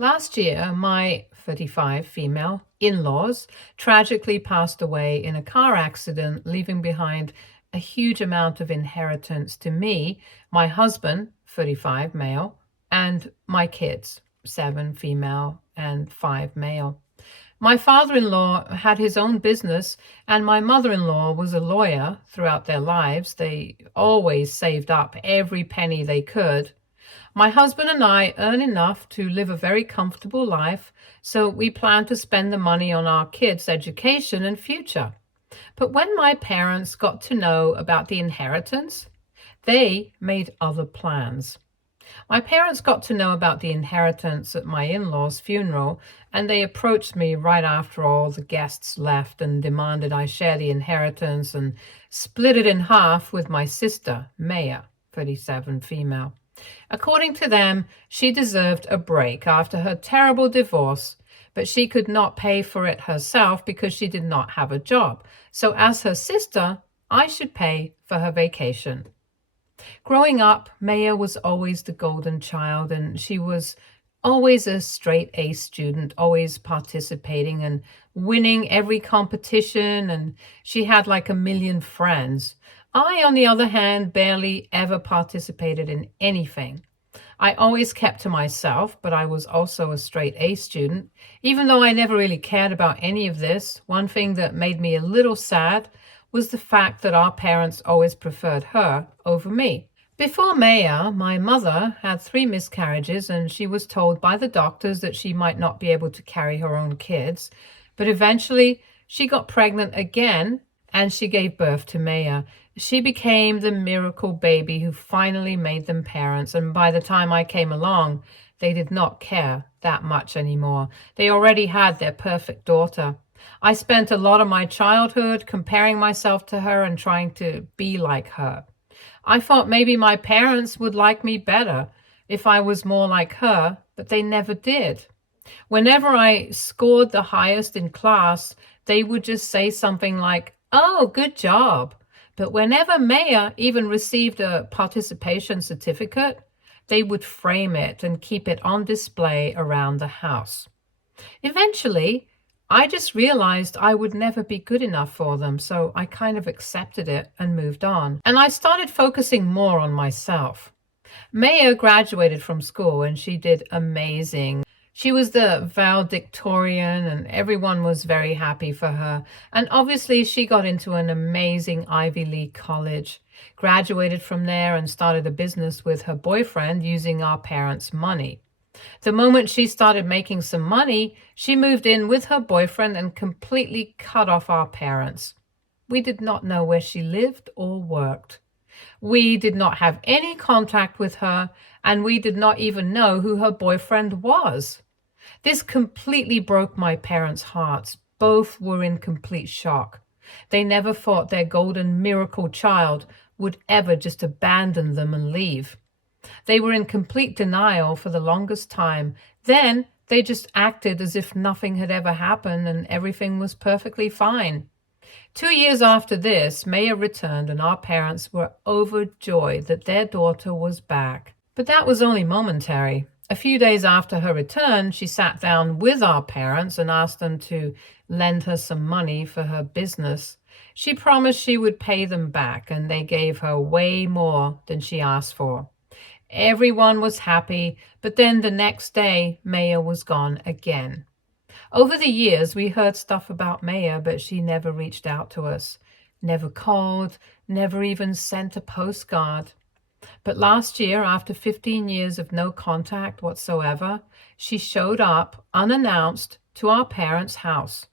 Last year, my 35 female in-laws tragically passed away in a car accident, leaving behind a huge amount of inheritance to me, my husband, 35 male, and my kids, 7 female and 5 male. My father-in-law had his own business, and my mother-in-law was a lawyer throughout their lives. They always saved up every penny they could. My husband and I earn enough to live a very comfortable life, so we plan to spend the money on our kids' education and future. But when my parents got to know about the inheritance, they made other plans. My parents got to know about the inheritance at my in-laws' funeral, and they approached me right after all the guests left and demanded I share the inheritance and split it in half with my sister, Maya, 37 female. According to them, she deserved a break after her terrible divorce, but she could not pay for it herself because she did not have a job. So as her sister, I should pay for her vacation. Growing up, Maya was always the golden child, and she was always a straight A student, always participating and winning every competition, and she had like a million friends. I, on the other hand, barely ever participated in anything. I always kept to myself, but I was also a straight A student. Even though I never really cared about any of this, one thing that made me a little sad was the fact that our parents always preferred her over me. Before Maya, my mother had 3 miscarriages, and she was told by the doctors that she might not be able to carry her own kids. But eventually, she got pregnant again, and she gave birth to Maya. She became the miracle baby who finally made them parents, and by the time I came along, they did not care that much anymore. They already had their perfect daughter. I spent a lot of my childhood comparing myself to her and trying to be like her. I thought maybe my parents would like me better if I was more like her, but they never did. Whenever I scored the highest in class, they would just say something like, "Oh, good job." But whenever Maya even received a participation certificate, they would frame it and keep it on display around the house. Eventually, I just realized I would never be good enough for them, so I kind of accepted it and moved on. And I started focusing more on myself. Maya graduated from school and she did amazing. She was the valedictorian and everyone was very happy for her. And obviously she got into an amazing Ivy League college, graduated from there and started a business with her boyfriend using our parents' money. The moment she started making some money, she moved in with her boyfriend and completely cut off our parents. We did not know where she lived or worked. We did not have any contact with her, and we did not even know who her boyfriend was. This completely broke my parents' hearts. Both were in complete shock. They never thought their golden miracle child would ever just abandon them and leave. They were in complete denial for the longest time. Then they just acted as if nothing had ever happened and everything was perfectly fine. 2 years after this, Maya returned and our parents were overjoyed that their daughter was back. But that was only momentary. A few days after her return, she sat down with our parents and asked them to lend her some money for her business. She promised she would pay them back, and they gave her way more than she asked for. Everyone was happy, but then the next day, Maya was gone again. Over the years, we heard stuff about Maya, but she never reached out to us, never called, never even sent a postcard. But last year, after 15 years of no contact whatsoever, she showed up unannounced to our parents' house.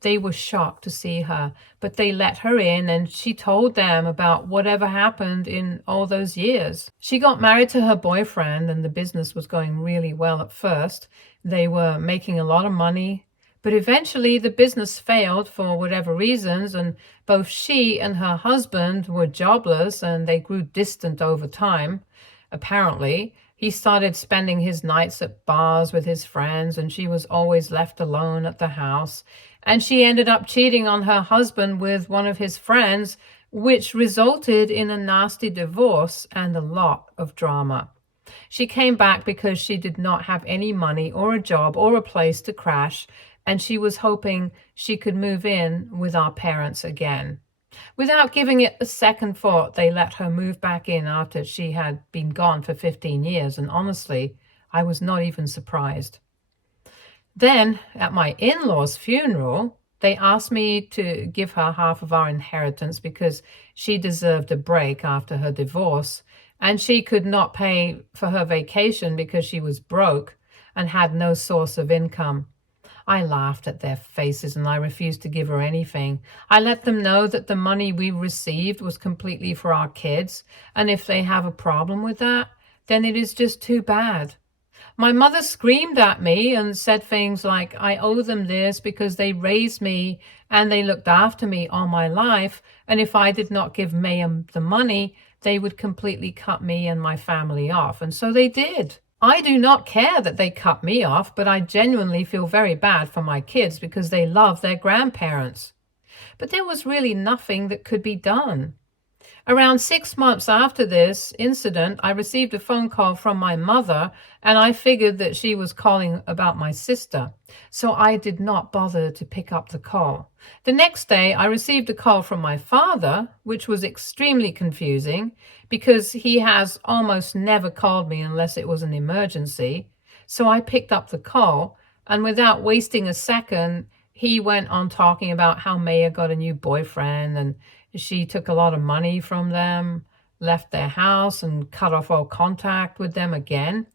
They were shocked to see her, but they let her in and she told them about whatever happened in all those years. She got married to her boyfriend and the business was going really well at first. They were making a lot of money, but eventually the business failed for whatever reasons, and both she and her husband were jobless and they grew distant over time. Apparently, he started spending his nights at bars with his friends, and she was always left alone at the house. And she ended up cheating on her husband with one of his friends, which resulted in a nasty divorce and a lot of drama. She came back because she did not have any money or a job or a place to crash, and she was hoping she could move in with our parents again. Without giving it a second thought, they let her move back in after she had been gone for 15 years, and honestly, I was not even surprised. Then, at my in-laws' funeral, they asked me to give her half of our inheritance because she deserved a break after her divorce, and she could not pay for her vacation because she was broke and had no source of income. I laughed at their faces and I refused to give her anything. I let them know that the money we received was completely for our kids, and if they have a problem with that, then it is just too bad. My mother screamed at me and said things like, I owe them this because they raised me and they looked after me all my life, and if I did not give Mayim the money, they would completely cut me and my family off. And so they did. I do not care that they cut me off, but I genuinely feel very bad for my kids because they love their grandparents. But there was really nothing that could be done. Around 6 months after this incident, I received a phone call from my mother, and I figured that she was calling about my sister, so I did not bother to pick up the call. The next day, I received a call from my father, which was extremely confusing because he has almost never called me unless it was an emergency. So I picked up the call, and without wasting a second, he went on talking about how Maya got a new boyfriend and she took a lot of money from them, left their house, and cut off all contact with them again.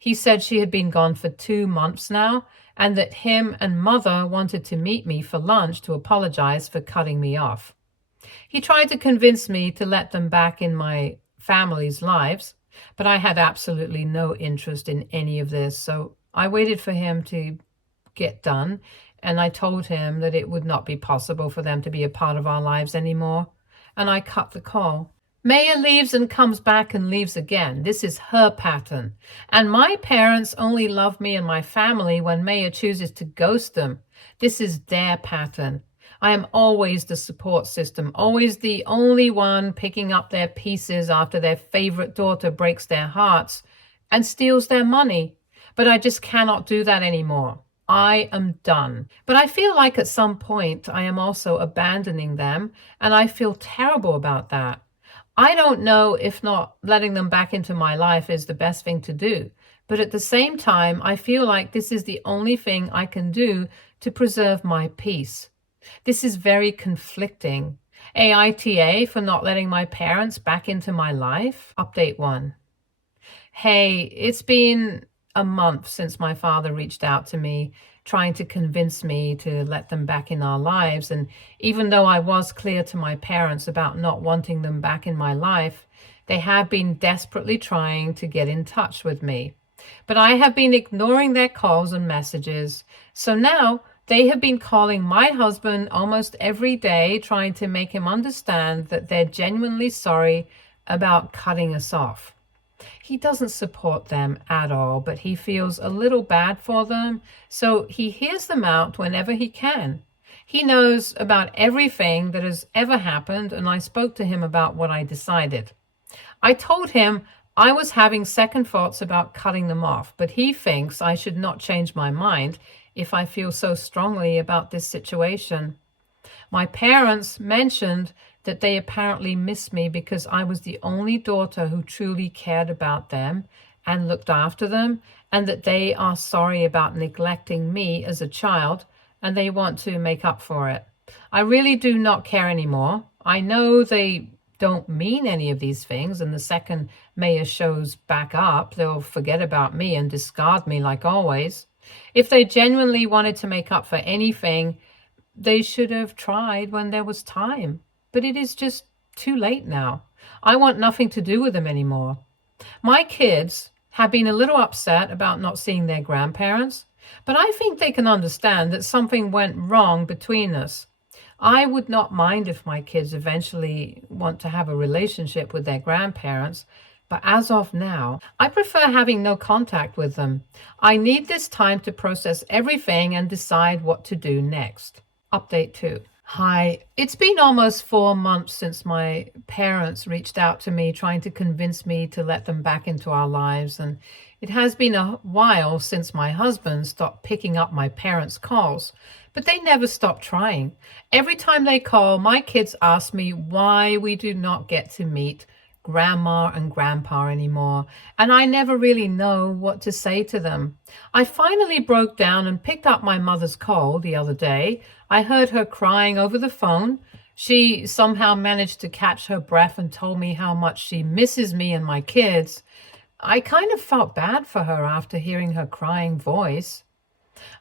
He said she had been gone for 2 months now, and that him and mother wanted to meet me for lunch to apologize for cutting me off. He tried to convince me to let them back in my family's lives, but I had absolutely no interest in any of this, so I waited for him to get done, and I told him that it would not be possible for them to be a part of our lives anymore, and I cut the call. Maya leaves and comes back and leaves again. This is her pattern. And my parents only love me and my family when Maya chooses to ghost them. This is their pattern. I am always the support system, always the only one picking up their pieces after their favorite daughter breaks their hearts and steals their money. But I just cannot do that anymore. I am done. But I feel like at some point I am also abandoning them, and I feel terrible about that. I don't know if not letting them back into my life is the best thing to do, but at the same time, I feel like this is the only thing I can do to preserve my peace. This is very conflicting. AITA for not letting my parents back into my life. Update 1. Hey, it's been a month since my father reached out to me, trying to convince me to let them back in our lives. And even though I was clear to my parents about not wanting them back in my life, they have been desperately trying to get in touch with me. But I have been ignoring their calls and messages. So now they have been calling my husband almost every day, trying to make him understand that they're genuinely sorry about cutting us off. He doesn't support them at all, but he feels a little bad for them, so he hears them out whenever he can. He knows about everything that has ever happened, and I spoke to him about what I decided. I told him I was having second thoughts about cutting them off, but he thinks I should not change my mind if I feel so strongly about this situation. My parents mentioned that they apparently miss me because I was the only daughter who truly cared about them and looked after them, and that they are sorry about neglecting me as a child, and they want to make up for it. I really do not care anymore. I know they don't mean any of these things, and the second Maya shows back up, they'll forget about me and discard me like always. If they genuinely wanted to make up for anything, they should have tried when there was time. But it is just too late now. I want nothing to do with them anymore. My kids have been a little upset about not seeing their grandparents, but I think they can understand that something went wrong between us. I would not mind if my kids eventually want to have a relationship with their grandparents, but as of now, I prefer having no contact with them. I need this time to process everything and decide what to do next. Update 2. Hi, it's been almost 4 months since my parents reached out to me trying to convince me to let them back into our lives. And it has been a while since my husband stopped picking up my parents' calls, but they never stopped trying. Every time they call, my kids ask me why we do not get to meet grandma and grandpa anymore, and I never really know what to say to them. I finally broke down and picked up my mother's call the other day. I heard her crying over the phone. She somehow managed to catch her breath and told me how much she misses me and my kids. I kind of felt bad for her after hearing her crying voice.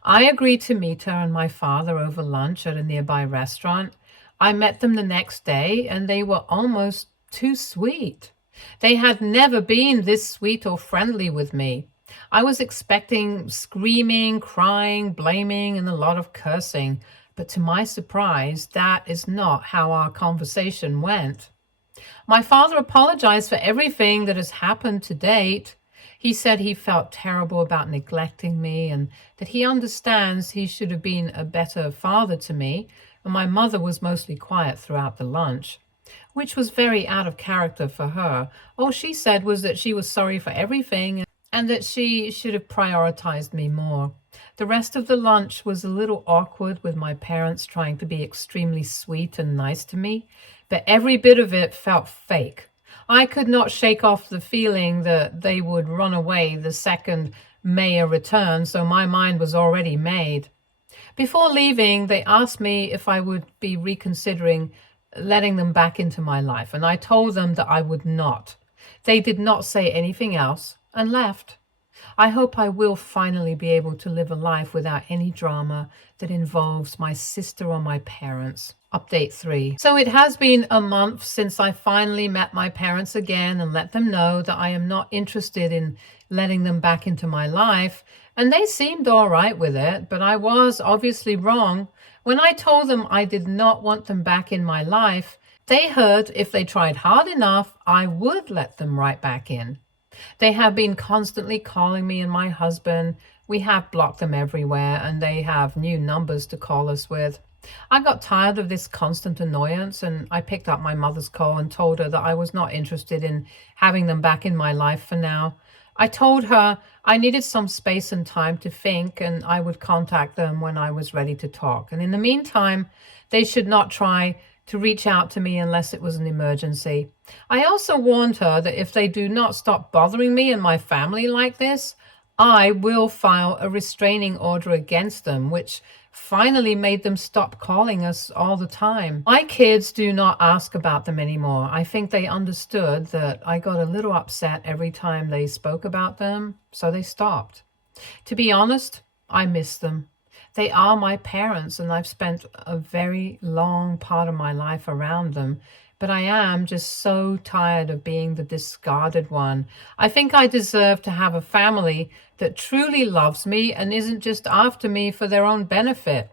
I agreed to meet her and my father over lunch at a nearby restaurant. I met them the next day, and they were almost too sweet. They had never been this sweet or friendly with me. I was expecting screaming, crying, blaming, and a lot of cursing, but to my surprise, that is not how our conversation went. My father apologized for everything that has happened to date. He said he felt terrible about neglecting me and that he understands he should have been a better father to me, and my mother was mostly quiet throughout the lunch, which was very out of character for her. All she said was that she was sorry for everything and that she should have prioritized me more. The rest of the lunch was a little awkward with my parents trying to be extremely sweet and nice to me, but every bit of it felt fake. I could not shake off the feeling that they would run away the second Maya returned, so my mind was already made. Before leaving, they asked me if I would be reconsidering letting them back into my life, and I told them that I would not. They did not say anything else and left. I hope I will finally be able to live a life without any drama that involves my sister or my parents. Update 3. So it has been a month since I finally met my parents again and let them know that I am not interested in letting them back into my life. And they seemed all right with it, but I was obviously wrong. When I told them I did not want them back in my life, they heard if they tried hard enough, I would let them right back in. They have been constantly calling me and my husband. We have blocked them everywhere, and they have new numbers to call us with. I got tired of this constant annoyance, and I picked up my mother's call and told her that I was not interested in having them back in my life for now. I told her I needed some space and time to think, and I would contact them when I was ready to talk. And in the meantime, they should not try to reach out to me unless it was an emergency. I also warned her that if they do not stop bothering me and my family like this, I will file a restraining order against them, which finally made them stop calling us all the time. My kids do not ask about them anymore. I think they understood that I got a little upset every time they spoke about them, so they stopped. To be honest, I miss them. They are my parents, and I've spent a very long part of my life around them, but I am just so tired of being the discarded one. I think I deserve to have a family that truly loves me and isn't just after me for their own benefit.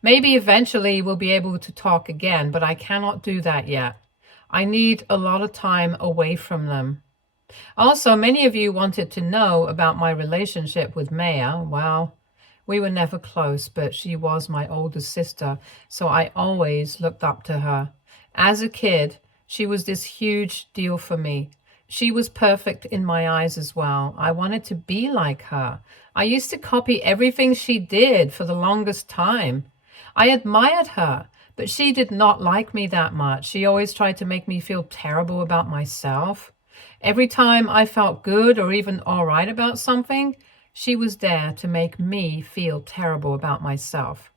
Maybe eventually we'll be able to talk again, but I cannot do that yet. I need a lot of time away from them. Also, many of you wanted to know about my relationship with Maya. Well, we were never close, but she was my older sister, so I always looked up to her. As a kid, she was this huge deal for me. She was perfect in my eyes as well. I wanted to be like her. I used to copy everything she did for the longest time. I admired her, but she did not like me that much. She always tried to make me feel terrible about myself. Every time I felt good or even all right about something, she was there to make me feel terrible about myself.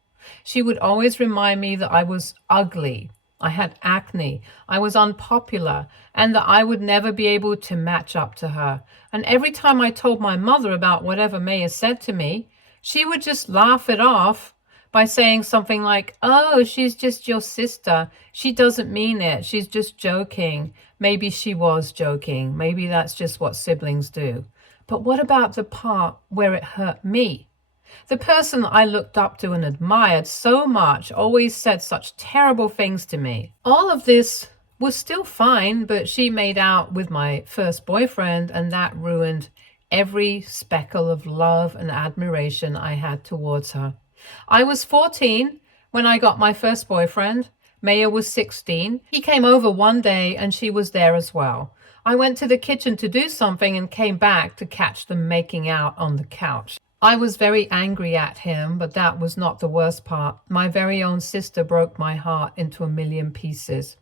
She would always remind me that I was ugly, I had acne, I was unpopular, and that I would never be able to match up to her. And every time I told my mother about whatever Maya said to me, she would just laugh it off by saying something like, "Oh, she's just your sister. She doesn't mean it. She's just joking." Maybe she was joking. Maybe that's just what siblings do. But what about the part where it hurt me? The person I looked up to and admired so much always said such terrible things to me. All of this was still fine, but she made out with my first boyfriend, and that ruined every speckle of love and admiration I had towards her. I was 14 When I got my first boyfriend, Maya was 16. He came over one day and she was there as well. I went to the kitchen to do something and came back to catch them making out on the couch. I was very angry at him, but that was not the worst part. My very own sister broke my heart into a million pieces.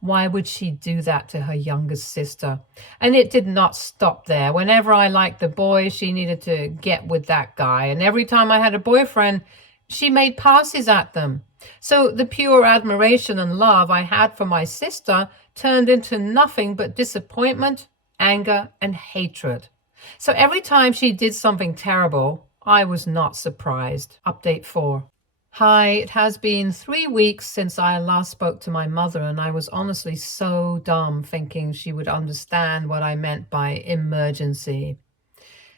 Why would she do that to her youngest sister? And it did not stop there. Whenever I liked the boy, she needed to get with that guy. And every time I had a boyfriend, she made passes at them. So the pure admiration and love I had for my sister turned into nothing but disappointment, anger, and hatred. So every time she did something terrible, I was not surprised. Update 4. Hi, it has been 3 weeks since I last spoke to my mother, and I was honestly so dumb thinking she would understand what I meant by emergency.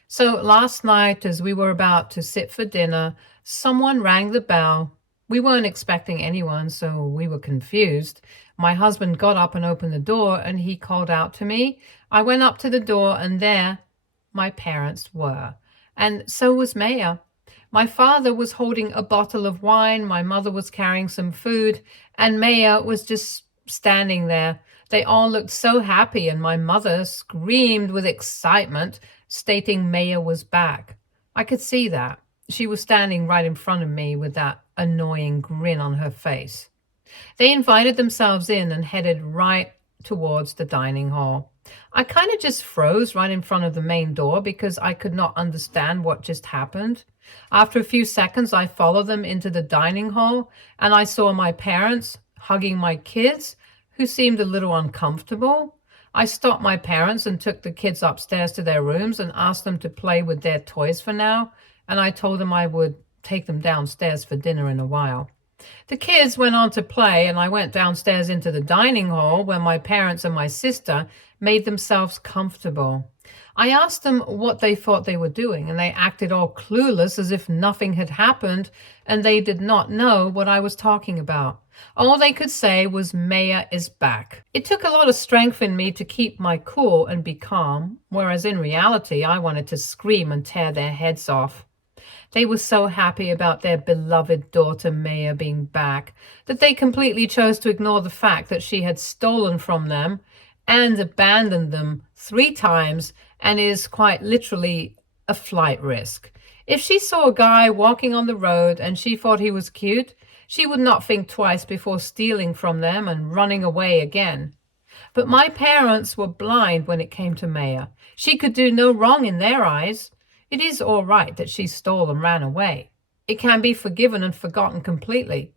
So last night, as we were about to sit for dinner, someone rang the bell. We weren't expecting anyone, so we were confused. My husband got up and opened the door, and he called out to me. I went up to the door, and there my parents were, and so was Maya. My father was holding a bottle of wine, my mother was carrying some food, and Maya was just standing there. They all looked so happy, and my mother screamed with excitement, stating Maya was back. I could see that. She was standing right in front of me with that annoying grin on her face. They invited themselves in and headed right towards the dining hall. I kind of just froze right in front of the main door because I could not understand what just happened. After a few seconds, I followed them into the dining hall and I saw my parents hugging my kids, who seemed a little uncomfortable. I stopped my parents and took the kids upstairs to their rooms and asked them to play with their toys for now, and I told them I would take them downstairs for dinner in a while. The kids went on to play, and I went downstairs into the dining hall where my parents and my sister made themselves comfortable. I asked them what they thought they were doing, and they acted all clueless as if nothing had happened, and they did not know what I was talking about. All they could say was, Maya is back. It took a lot of strength in me to keep my cool and be calm, whereas in reality I wanted to scream and tear their heads off. They were so happy about their beloved daughter Maya being back that they completely chose to ignore the fact that she had stolen from them and abandoned them 3 times and is quite literally a flight risk. If she saw a guy walking on the road and she thought he was cute, she would not think twice before stealing from them and running away again. But my parents were blind when it came to Maya. She could do no wrong in their eyes. It is all right that she stole and ran away. It can be forgiven and forgotten completely.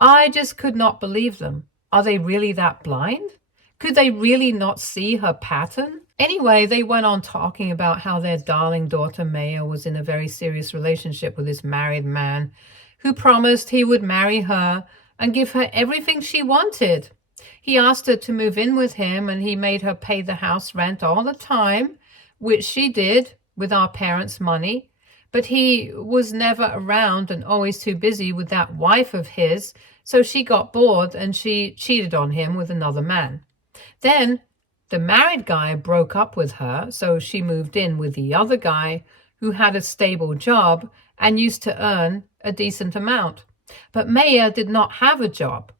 I just could not believe them. Are they really that blind? Could they really not see her pattern? Anyway, they went on talking about how their darling daughter Maya was in a very serious relationship with this married man who promised he would marry her and give her everything she wanted. He asked her to move in with him, and he made her pay the house rent all the time, which she did with our parents' money, but he was never around and always too busy with that wife of his, so she got bored and she cheated on him with another man. Then the married guy broke up with her, so she moved in with the other guy who had a stable job and used to earn a decent amount. But Maya did not have a job,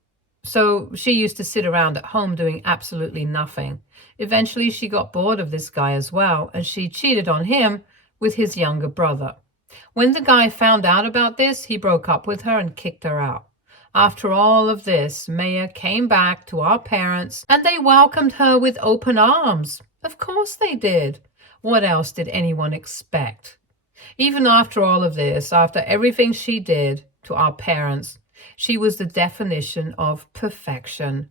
so she used to sit around at home doing absolutely nothing. Eventually, she got bored of this guy as well, and she cheated on him with his younger brother. When the guy found out about this, he broke up with her and kicked her out. After all of this, Maya came back to our parents, and they welcomed her with open arms. Of course they did. What else did anyone expect? Even after all of this, after everything she did to our parents, she was the definition of perfection.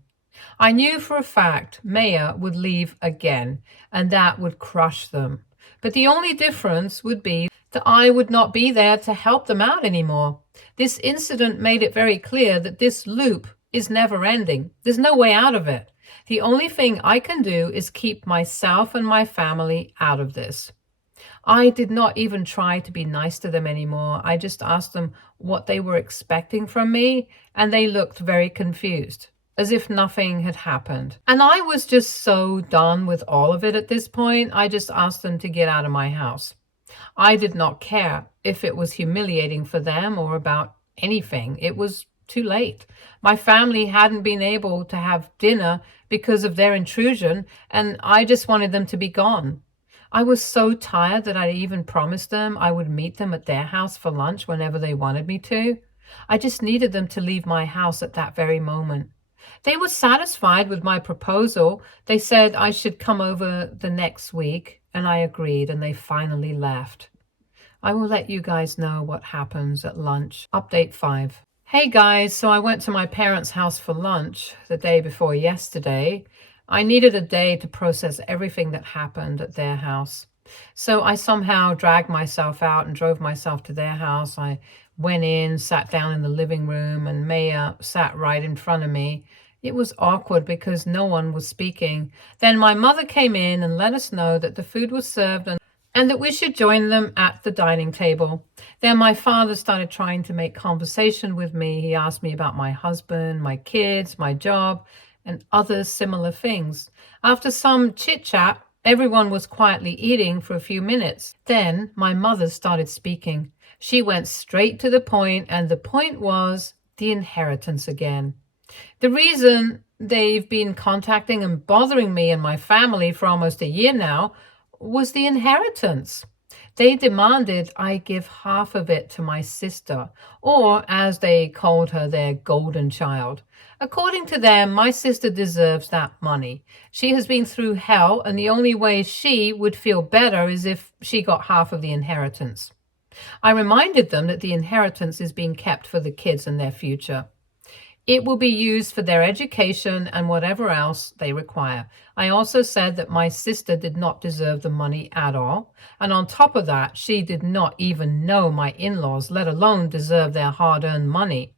I knew for a fact Maya would leave again, and that would crush them. But the only difference would be that I would not be there to help them out anymore. This incident made it very clear that this loop is never ending. There's no way out of it. The only thing I can do is keep myself and my family out of this. I did not even try to be nice to them anymore. I just asked them what they were expecting from me, and they looked very confused, as if nothing had happened. And I was just so done with all of it at this point. I just asked them to get out of my house. I did not care if it was humiliating for them or about anything. It was too late. My family hadn't been able to have dinner because of their intrusion, and I just wanted them to be gone. I was so tired that I even promised them I would meet them at their house for lunch whenever they wanted me to. I just needed them to leave my house at that very moment. They were satisfied with my proposal. They said I should come over the next week, and I agreed, and they finally left. I will let you guys know what happens at lunch. Update 5. Hey guys, so I went to my parents' house for lunch the day before yesterday. I needed a day to process everything that happened at their house. So I somehow dragged myself out and drove myself to their house. I went in, sat down in the living room, and Maya sat right in front of me. It was awkward because no one was speaking. Then my mother came in and let us know that the food was served and that we should join them at the dining table. Then my father started trying to make conversation with me. He asked me about my husband, my kids, my job, and other similar things. After some chit-chat, everyone was quietly eating for a few minutes. Then my mother started speaking. She went straight to the point, and the point was the inheritance again. The reason they've been contacting and bothering me and my family for almost a year now was the inheritance. They demanded I give half of it to my sister, or as they called her, their golden child. According to them, my sister deserves that money. She has been through hell, and the only way she would feel better is if she got half of the inheritance. I reminded them that the inheritance is being kept for the kids and their future. It will be used for their education and whatever else they require. I also said that my sister did not deserve the money at all. And on top of that, she did not even know my in-laws, let alone deserve their hard-earned money.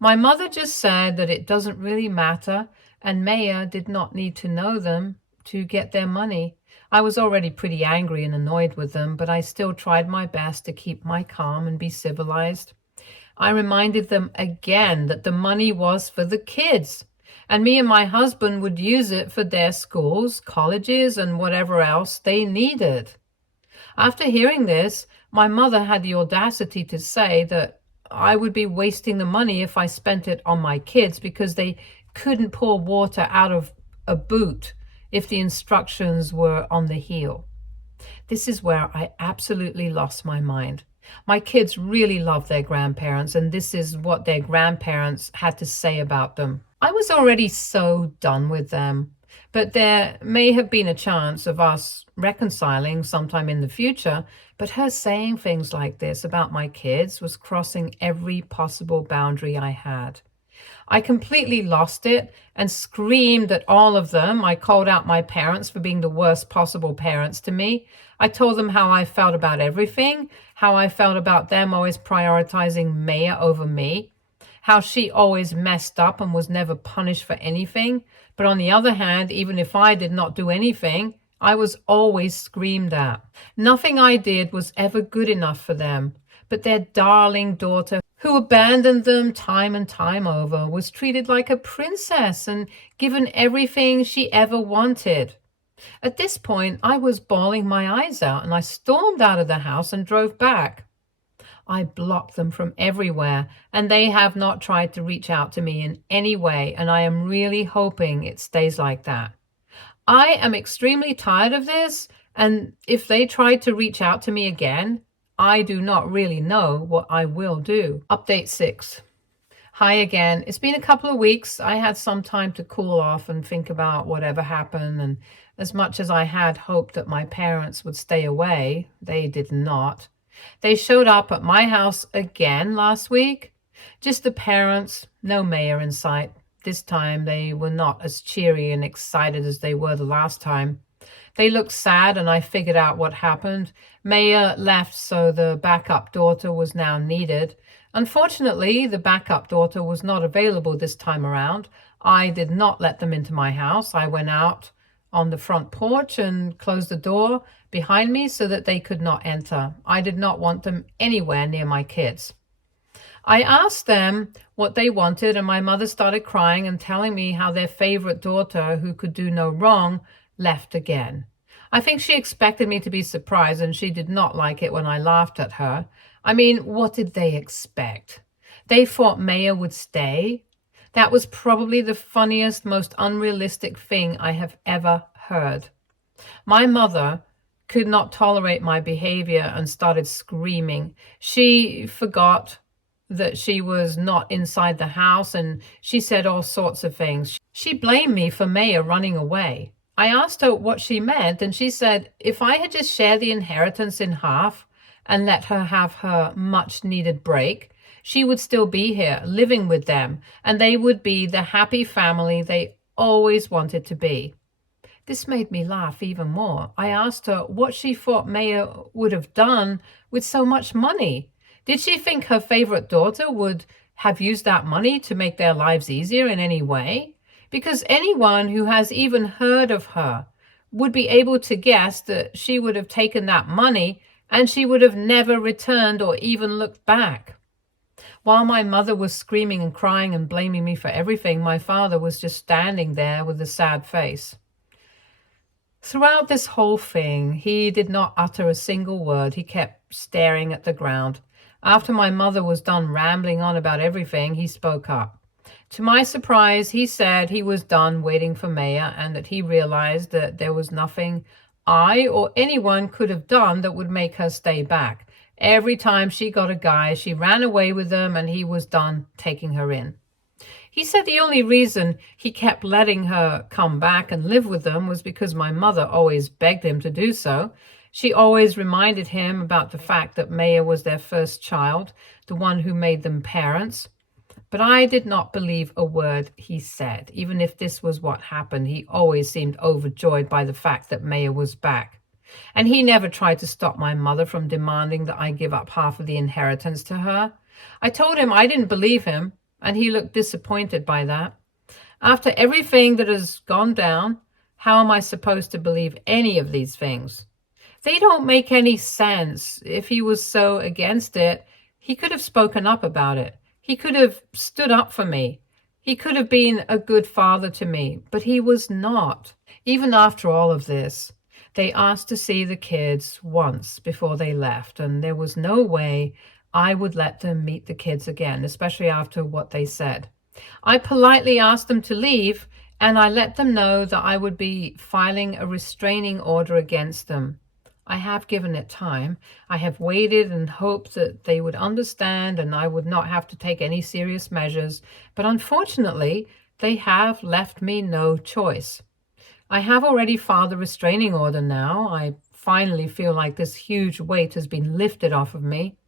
My mother just said that it doesn't really matter, and Maya did not need to know them to get their money. I was already pretty angry and annoyed with them, but I still tried my best to keep my calm and be civilized. I reminded them again that the money was for the kids, and me and my husband would use it for their schools, colleges, and whatever else they needed. After hearing this, my mother had the audacity to say that I would be wasting the money if I spent it on my kids because they couldn't pour water out of a boot if the instructions were on the heel. This is where I absolutely lost my mind. My kids really love their grandparents, and this is what their grandparents had to say about them. I was already so done with them, but there may have been a chance of us reconciling sometime in the future, but her saying things like this about my kids was crossing every possible boundary I had. I completely lost it and screamed at all of them. I called out my parents for being the worst possible parents to me. I told them how I felt about everything, how I felt about them always prioritizing Maya over me, how she always messed up and was never punished for anything. But on the other hand, even if I did not do anything, I was always screamed at. Nothing I did was ever good enough for them. But their darling daughter, who abandoned them time and time over, was treated like a princess and given everything she ever wanted. At this point, I was bawling my eyes out, and I stormed out of the house and drove back. I blocked them from everywhere, and they have not tried to reach out to me in any way, and I am really hoping it stays like that. I am extremely tired of this, and if they try to reach out to me again, I do not really know what I will do. Update 6. Hi again. It's been a couple of weeks. I had some time to cool off and think about whatever happened, and as much as I had hoped that my parents would stay away, they did not. They showed up at my house again last week. Just the parents, no Maya in sight. This time they were not as cheery and excited as they were the last time. They looked sad, and I figured out what happened. Maya left, so the backup daughter was now needed. Unfortunately, the backup daughter was not available this time around. I did not let them into my house. I went out on the front porch and closed the door behind me so that they could not enter. I did not want them anywhere near my kids. I asked them what they wanted, and my mother started crying and telling me how their favorite daughter, who could do no wrong, left again. I think she expected me to be surprised, and she did not like it when I laughed at her. I mean, what did they expect? They thought Maya would stay. That was probably the funniest, most unrealistic thing I have ever heard. My mother could not tolerate my behavior and started screaming. She forgot that she was not inside the house and she said all sorts of things. She blamed me for Maya running away. I asked her what she meant, and she said if I had just shared the inheritance in half and let her have her much needed break, she would still be here living with them, and they would be the happy family they always wanted to be. This made me laugh even more. I asked her what she thought Maya would have done with so much money. Did she think her favorite daughter would have used that money to make their lives easier in any way? Because anyone who has even heard of her would be able to guess that she would have taken that money and she would have never returned or even looked back. While my mother was screaming and crying and blaming me for everything, my father was just standing there with a sad face. Throughout this whole thing, he did not utter a single word. He kept staring at the ground. After my mother was done rambling on about everything, he spoke up. To my surprise, he said he was done waiting for Maya and that he realized that there was nothing I or anyone could have done that would make her stay back. Every time she got a guy, she ran away with them and he was done taking her in. He said the only reason he kept letting her come back and live with them was because my mother always begged him to do so. She always reminded him about the fact that Maya was their first child, the one who made them parents. But I did not believe a word he said. Even if this was what happened, he always seemed overjoyed by the fact that Maya was back. And he never tried to stop my mother from demanding that I give up half of the inheritance to her. I told him I didn't believe him, and he looked disappointed by that. After everything that has gone down, how am I supposed to believe any of these things? They don't make any sense. If he was so against it, he could have spoken up about it. He could have stood up for me. He could have been a good father to me, but he was not. Even after all of this, they asked to see the kids once before they left, and there was no way I would let them meet the kids again, especially after what they said. I politely asked them to leave, and I let them know that I would be filing a restraining order against them. I have given it time. I have waited and hoped that they would understand and I would not have to take any serious measures, but unfortunately, they have left me no choice. I have already filed a restraining order now. I finally feel like this huge weight has been lifted off of me.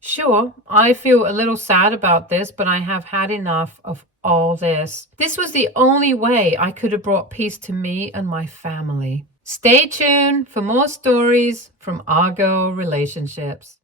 Sure, I feel a little sad about this, but I have had enough of all this. This was the only way I could have brought peace to me and my family. Stay tuned for more stories from Argo Relationships.